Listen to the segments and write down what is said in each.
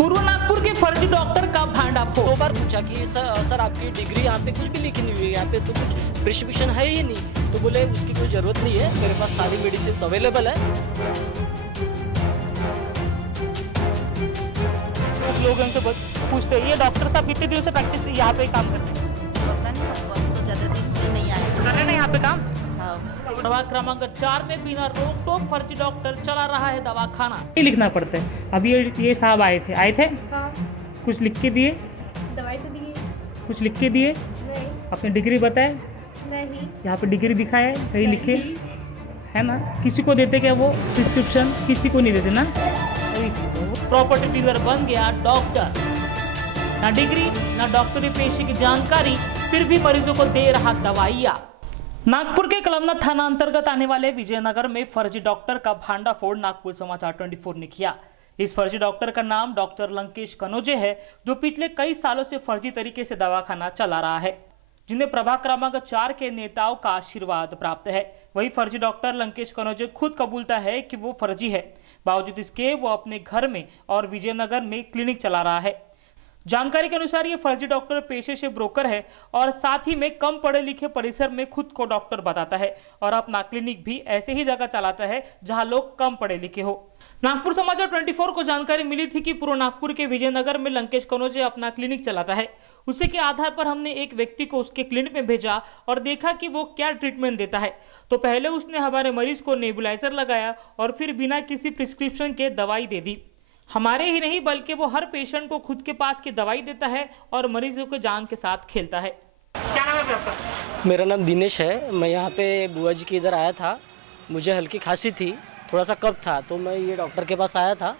पूर्व नागपुर के फर्जी डॉक्टर का भांडाफोड़। 2 बार पूछा कि सर आपकी डिग्री यहाँ पे कुछ भी लिखी नहीं हुई है, यहाँ पे तो कुछ प्रिस्क्रिप्शन है ही नहीं। तो बोले उसकी कोई ज़रूरत नहीं है, मेरे पास सारी मेडिसिन अवेलेबल है। कुछ लोग हमसे पूछते हैं ये डॉक्टर साहब कितने दिनों से प्रैक्टिस यहाँ पे काम करते हैं? पता नहीं, हमको तो ज़्यादा दिन से नहीं आए। कर रहे हैं यहाँ पे काम। हाँ। प्रभाग क्रमांक 4 में बिना रोक टोक फर्जी डॉक्टर चला रहा है दवाखाना। ये लिखना पड़ता है। अभी ये साहब आए थे हाँ। कुछ लिख के दिए, दवाई तो दी कुछ लिख के दिए, नहीं। अपनी डिग्री बताए, नहीं। यहाँ पे डिग्री दिखाए, कहीं लिखे है ना। किसी को देते क्या वो प्रिस्क्रिप्शन, किसी को नहीं देते ना। वही चीज़ है वो। प्रॉपर्टी डीलर बन गया डॉक्टर, ना डिग्री ना डॉक्टरी पेशे की जानकारी, फिर भी मरीजों को दे रहा दवाइयाँ। नागपुर के कलमना थाना अंतर्गत आने वाले विजयनगर में फर्जी डॉक्टर का भांडाफोड़ नागपुर समाचार 24 ने किया। इस फर्जी डॉक्टर का नाम डॉक्टर लंकेश कनोजे है, जो पिछले कई सालों से फर्जी तरीके से दवाखाना चला रहा है, जिन्हें प्रभाग क्रमांक 4 के नेताओं का आशीर्वाद प्राप्त है। वही फर्जी डॉक्टर लंकेश कनोजे खुद कबूलता है कि वो फर्जी है, बावजूद इसके वो अपने घर में और विजयनगर में क्लिनिक चला रहा है। जानकारी के अनुसार ये फर्जी डॉक्टर पेशे से ब्रोकर है और साथ ही में कम पढ़े लिखे परिसर में खुद को डॉक्टर बताता है और अपना क्लिनिक भी ऐसे ही जगह चलाता है जहां लोग कम पढ़े लिखे हो। नागपुर समाचार 24 को जानकारी मिली थी कि पूर्व नागपुर के विजयनगर में लंकेश कनोजे अपना क्लिनिक चलाता है। उसी के आधार पर हमने एक व्यक्ति को उसके क्लिनिक में भेजा और देखा कि वो क्या ट्रीटमेंट देता है। तो पहले उसने हमारे मरीज को नेबुलाइजर लगाया और फिर बिना किसी प्रिस्क्रिप्शन के दवाई दे दी। हमारे ही नहीं बल्कि वो हर पेशेंट को खुद के पास की दवाई देता है और मरीजों के जान के साथ खेलता है। क्या नाम है आपका? मेरा नाम दिनेश है। मैं यहाँ पे बुआ जी के इधर आया था, मुझे हल्की खांसी थी, थोड़ा सा कफ था, तो मैं ये डॉक्टर के पास आया था।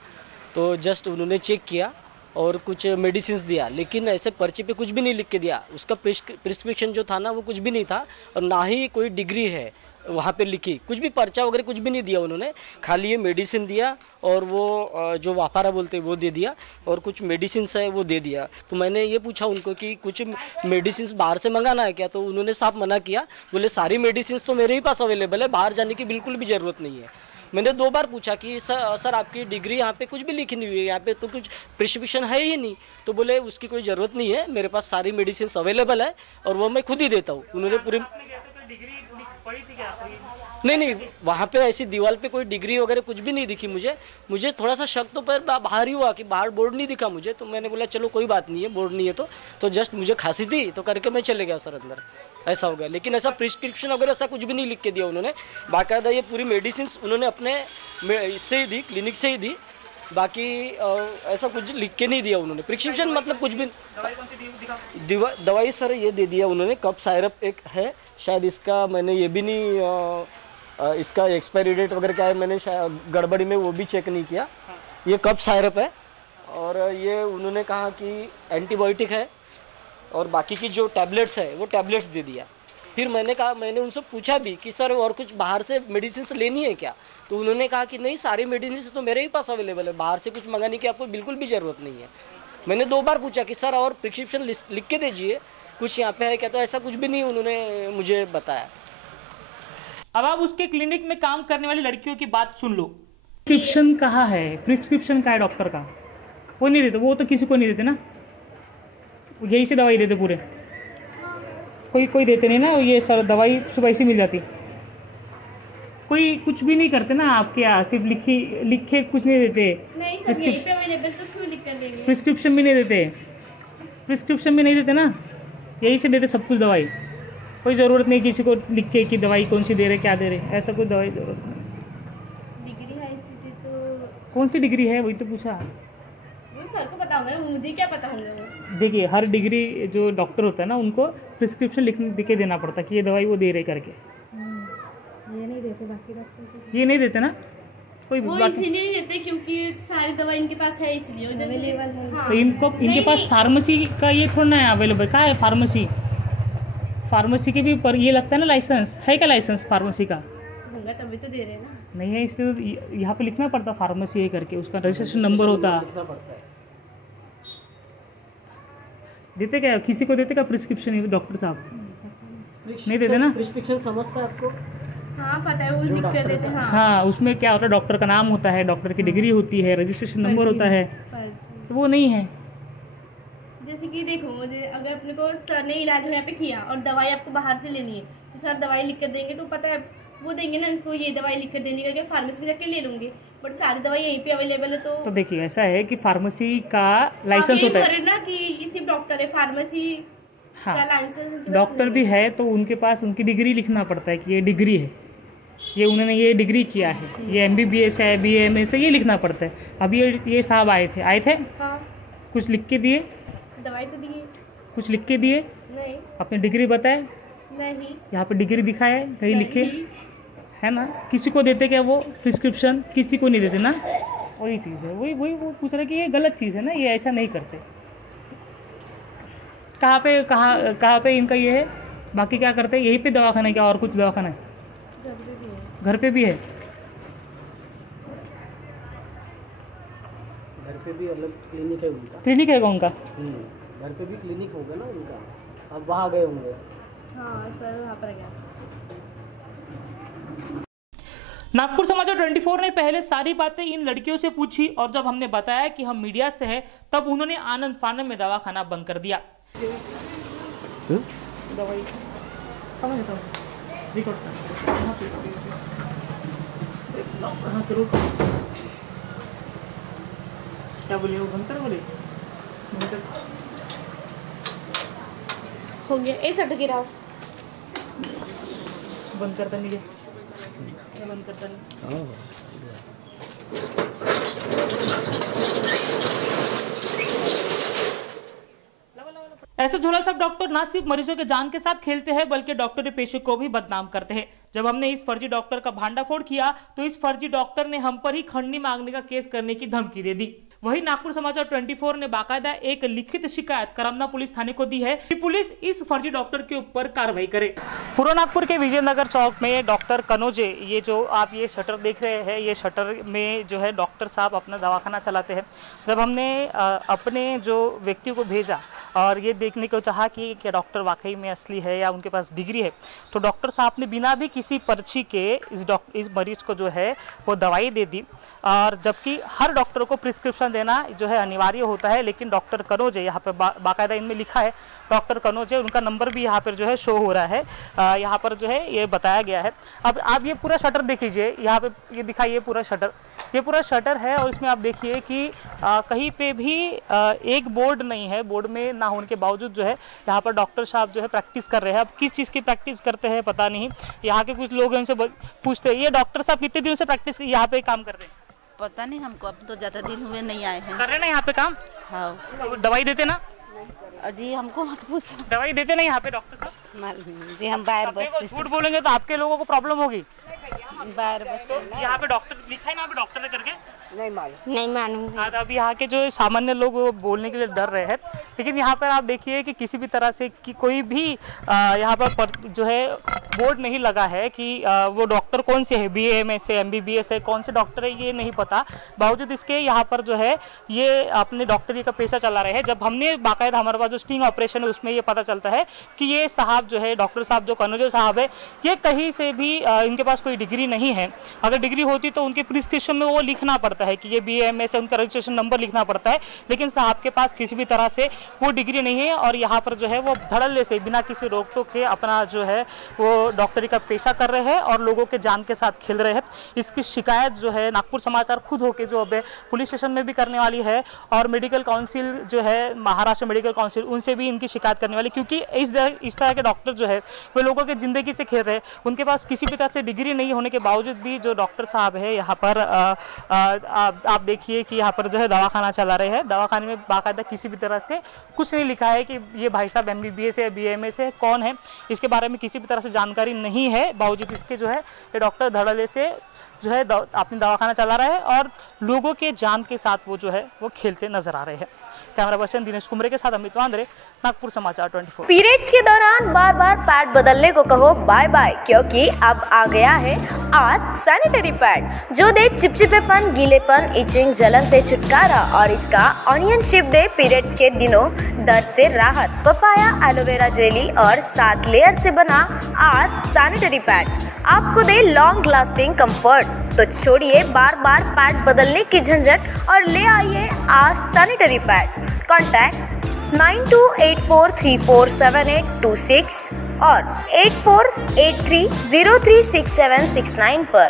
तो जस्ट उन्होंने चेक किया और कुछ मेडिसिन दिया, लेकिन ऐसे पर्ची पे कुछ भी नहीं लिख के दिया। उसका प्रिस्क्रिप्शन जो था ना वो कुछ भी नहीं था और ना ही कोई डिग्री है वहाँ पे लिखी, कुछ भी पर्चा वगैरह कुछ भी नहीं दिया उन्होंने। खाली ये मेडिसिन दिया और वो जो वाफारा बोलते हैं वो दे दिया और कुछ मेडिसिन है वो दे दिया। तो मैंने ये पूछा उनको कि कुछ मेडिसिन बाहर से मंगाना है क्या, तो उन्होंने साफ मना किया। बोले सारी मेडिसिन तो मेरे ही पास अवेलेबल है, बाहर जाने की बिल्कुल भी ज़रूरत नहीं है। मैंने 2 बार पूछा कि सर आपकी डिग्री यहाँ पे कुछ भी लिखी नहीं हुई है, यहाँ पे तो कुछ प्रिस्क्रिप्शन है ही नहीं। तो बोले उसकी कोई ज़रूरत नहीं है, मेरे पास सारी मेडिसिन अवेलेबल है और वो मैं खुद ही देता हूँ। उन्होंने पूरी नहीं, वहाँ पे ऐसी दीवार पे कोई डिग्री वगैरह कुछ भी नहीं दिखी मुझे थोड़ा सा शक तो पर बाहर ही हुआ कि बाहर बोर्ड नहीं दिखा मुझे। तो मैंने बोला चलो कोई बात नहीं है, बोर्ड नहीं है तो जस्ट मुझे खांसी थी तो करके मैं चले गया सर अंदर, ऐसा हो गया। लेकिन ऐसा प्रिस्क्रिप्शन वगैरह ऐसा कुछ भी नहीं लिख के दिया उन्होंने। बाकायदा ये पूरी मेडिसिन उन्होंने अपने इससे ही दी, क्लिनिक से ही दी, बाकी ऐसा कुछ लिख के नहीं दिया उन्होंने। प्रिस्क्रिप्शन मतलब कुछ भी दवाई सर ये दे दिया उन्होंने। कफ सायरप एक है शायद, इसका मैंने ये भी नहीं इसका एक्सपायरी डेट वगैरह क्या है मैंने गड़बड़ी में वो भी चेक नहीं किया। ये कफ सायरप है और ये उन्होंने कहा कि एंटीबायोटिक है और बाकी की जो टैबलेट्स है वो टैबलेट्स दे दिया। फिर मैंने उनसे पूछा भी कि सर और कुछ बाहर से मेडिसिन लेनी है क्या, तो उन्होंने कहा कि नहीं सारी मेडिसिन तो मेरे ही पास अवेलेबल है, बाहर से कुछ मंगाने की आपको बिल्कुल भी ज़रूरत नहीं है। मैंने 2 बार पूछा कि सर और प्रिस्क्रिप्शन लिख के दीजिए, कुछ यहाँ पे है क्या, तो ऐसा कुछ भी नहीं उन्होंने मुझे बताया। अब आप उसके क्लिनिक में काम करने वाली लड़कियों की बात सुन लो। प्रिस्क्रिप्शन कहाँ है, प्रिस्क्रिप्शन का है डॉक्टर का, वो नहीं देते, वो तो किसी को नहीं देते ना, यही से दवाई देते पूरे, कोई देते नहीं ना। ये सर दवाई सुबह से मिल जाती, कोई कुछ भी नहीं करते ना आपके यहाँ, सिर्फ लिखे कुछ नहीं देते। प्रिस्क्रिप्शन भी नहीं देते, प्रिस्क्रिप्शन भी नहीं देते ना, यही से देते सब कुछ दवाई। कोई ज़रूरत नहीं किसी को लिख के कि दवाई कौन सी दे रहे क्या दे रहे, ऐसा कोई दवाई ज़रूरत नहीं। डिग्री है इसकी तो कौन सी डिग्री है वही तो पूछा। वो सर को पता होगा, मुझे क्या पता होगा। देखिए हर डिग्री जो डॉक्टर होता है ना उनको प्रिस्क्रिप्शन लिख के देना पड़ता है कि ये दवाई वो दे रहे करके। ये नहीं देते बाकी डॉक्टर, ये नहीं देते ना कोई वो इसलिए नहीं देते क्योंकि सारी दवाई इनके पास है, इसलिए अवेलेबल है। तो इनके पास फार्मेसी का ये थोड़ा ना है अवेलेबल, कहाँ है फार्मेसी के भी पर ये लगता है ना लाइसेंस है क्या, लाइसेंस फार्मेसी का होगा तभी तो दे रहे हैं ना। नहीं है इसलिए तो यहाँ पे लिखना पड़ता फार्मेसी है करके, उसका रजिस्ट्रेशन नंबर होता। देते क्या किसी को देते क्या प्रिस्क्रिप्शन डॉक्टर साहब नहीं देते ना। प्रिस्क्रिप्शन समझता है आपको? हाँ पता है, वो लिख कर देते हैं। हाँ उसमें क्या होता है, डॉक्टर का नाम होता है, डॉक्टर की डिग्री होती है, रजिस्ट्रेशन नंबर होता है, तो वो नहीं है। जैसे कि देखो, मुझे अगर अपने को सर ने इलाज यहाँ पे किया और दवाई आपको बाहर से लेनी है तो सर दवाई लिख कर देंगे, तो पता है वो देंगे ना, को ये दवाई लिख कर देने का, फार्मेसी में जाके ले लूँगी, बट सारी दवाई यहीं पे अवेलेबल है। तो देखिए ऐसा है कि फार्मेसी का लाइसेंस होता है ना कि ये सिर्फ डॉक्टर है, फार्मेसी हाँ, का लाइसेंस डॉक्टर भी है तो उनके पास उनकी डिग्री लिखना पड़ता है कि ये डिग्री है, ये उन्होंने ये डिग्री किया है, ये MBBS है, BAMS है, ये लिखना पड़ता है। अब ये साहब आए थे हाँ, कुछ लिख के दिए, दवाई तो दिए कुछ लिख के दिए, नहीं अपनी डिग्री बताए, नहीं यहाँ पे डिग्री दिखाए कहीं लिखे है ना। किसी को देते क्या वो प्रिस्क्रिप्शन, किसी को नहीं देते ना, वही चीज़ है। वही वो पूछ रहे कि ये गलत चीज़ है ना, ये ऐसा नहीं करते। कहाँ पे इनका ये है, बाकी क्या करते हैं, यहीं पे दवाखाना है क्या और कुछ दवाखाना है? घर पे भी है, घर पे भी अलग क्लिनिक है उनका। क्लिनिक है उनका? घर पे भी क्लिनिक होगा ना उनका, अब वहाँ गए होंगे। हाँ सर, वहाँ पर गया। नागपुर समाचार 24 ने पहले सारी बातें इन लड़कियों से पूछी और जब हमने बताया कि हम मीडिया से हैं तब उन्होंने आनंद फानन में दवाखाना बंद कर दिया। दवाई क्या बोलिए, वो बंद कर बोले हो गया, ए सट गिराओ, बंद करता नहीं है, बंद करता नहीं। ऐसे झोला सब डॉक्टर ना सिर्फ मरीजों के जान के साथ खेलते हैं बल्कि डॉक्टरी पेशे को भी बदनाम करते हैं। जब हमने इस फर्जी डॉक्टर का भांडाफोड़ किया तो इस फर्जी डॉक्टर ने हम पर ही खंडनी मांगने का केस करने की धमकी दे दी। वहीं नागपुर समाचार 24 ने बाकायदा एक लिखित शिकायत करमना पुलिस थाने को दी है कि पुलिस इस फर्जी डॉक्टर के ऊपर कार्रवाई करे। पूर्व नागपुर के विजयनगर चौक में डॉक्टर कनोजे, ये जो आप ये शटर देख रहे हैं, ये शटर में जो है डॉक्टर साहब अपना दवाखाना चलाते हैं। जब हमने अपने जो व्यक्ति को भेजा और ये देखने को चाहा कि क्या डॉक्टर वाकई में असली है या उनके पास डिग्री है, तो डॉक्टर साहब ने बिना भी किसी पर्ची के इस मरीज को जो है वो दवाई दे दी। और जबकि हर डॉक्टर को प्रिस्क्रिप्शन देना जो है अनिवार्य होता है, लेकिन डॉक्टर कनोजे, यहाँ पर बाकायदा इनमें लिखा है डॉक्टर कनोजे, उनका नंबर भी यहाँ पर जो है शो हो रहा है, यहाँ पर जो है ये बताया गया है। अब आप ये पूरा शटर देख लीजिए, यहाँ पे ये दिखाइए पूरा शटर, ये पूरा शटर है और इसमें आप देखिए कि कहीं पे भी एक बोर्ड नहीं है। बोर्ड में ना होने के बावजूद जो है यहाँ पर डॉक्टर साहब जो है प्रैक्टिस कर रहे हैं। अब किस चीज़ की प्रैक्टिस करते हैं पता नहीं। यहाँ के कुछ लोग उनसे पूछते हैं, ये डॉक्टर साहब कितने दिनों से प्रैक्टिस यहाँ पे काम कर रहे हैं? पता नहीं हमको, अब तो ज़्यादा दिन हुए नहीं आए हैं। कर रहे ना यहाँ पे काम? हाँ। दवाई देते ना? जी हमको मत पूछो। दवाई देते ना यहाँ पे डॉक्टर साहब? जी हम बाहर बस। झूठ बोलेंगे तो आपके लोगों को प्रॉब्लम होगी। बाहर बस। तो यहाँ पे डॉक्टर लिखा है ना, आप डॉक्टर ने करके नहीं मानूंगी। हाँ, अब यहाँ के जो सामान्य लोग वो बोलने के लिए डर रहे हैं, लेकिन यहाँ पर आप देखिए कि किसी भी तरह से कि कोई भी यहाँ पर जो है बोर्ड नहीं लगा है कि वो डॉक्टर कौन से है, BAMS है, MBBS है, कौन से डॉक्टर है ये नहीं पता। बावजूद इसके यहाँ पर जो है ये अपने डॉक्टरी का पेशा चला रहे हैं। जब हमने बाकायदा हमारे पास जो स्टिंग ऑपरेशन है उसमें ये पता चलता है कि ये साहब जो है डॉक्टर साहब जो कनोजे साहब है, ये कहीं से भी इनके पास कोई डिग्री नहीं है। अगर डिग्री होती तो उनके प्रिस्क्रिप्शन में वो लिखना पड़ता है कि ये BAMS है, उनका रजिस्ट्रेशन नंबर लिखना पड़ता है, लेकिन साहब के पास किसी भी तरह से वो डिग्री नहीं है और यहाँ पर जो है वो धड़ल्ले से बिना किसी रोक टोक के अपना जो है वो डॉक्टरी का पेशा कर रहे हैं और लोगों के जान के साथ खेल रहे हैं। इसकी शिकायत जो है नागपुर समाचार खुद होकर जो अब पुलिस स्टेशन में भी करने वाली है और मेडिकल काउंसिल जो है महाराष्ट्र मेडिकल काउंसिल, उनसे भी इनकी शिकायत करने वाली, क्योंकि इस तरह के डॉक्टर जो है वो लोगों के ज़िंदगी से खेल रहे हैं। उनके पास किसी भी तरह से डिग्री नहीं होने के बावजूद भी जो डॉक्टर साहब है यहाँ पर आप देखिए कि यहाँ पर जो है दवाखाना चला रहे हैं। दवाखाने में बाकायदा किसी भी तरह से कुछ नहीं लिखा है कि ये भाई साहब MBBS है, BAMS है, कौन है, इसके बारे में किसी भी तरह से जानकारी नहीं है। बावजूद इसके जो है ये डॉक्टर धड़ल्ले से जो है अपनी दवाखाना चला रहा है और लोगों के जान के साथ वो जो है वो खेलते नजर आ रहे हैं। कैमरा पर्सन दिनेश कुमरे के साथ अमित वांद्रे, नागपुर समाचार 24। पीरियड्स के दौरान बार बार पैड बदलने को कहो बाय बाय, क्योंकि अब आ गया है आस्क सैनिटरी पैड, जो दे चिपचिपेपन, गीलेपन, इचिंग, जलन से छुटकारा और इसका ऑनियन चिप दे पीरियड्स के दिनों दर्द से राहत। पपाया, एलोवेरा जेली और 7 लेयर से बना आस्क सैनिटरी पैड आपको दे लॉन्ग लास्टिंग कंफर्ट। तो छोड़िए बार बार पैड बदलने की झंझट और ले आइए आज सैनिटरी पैड। कॉन्टैक्ट 9284347826 और 8483036769 पर।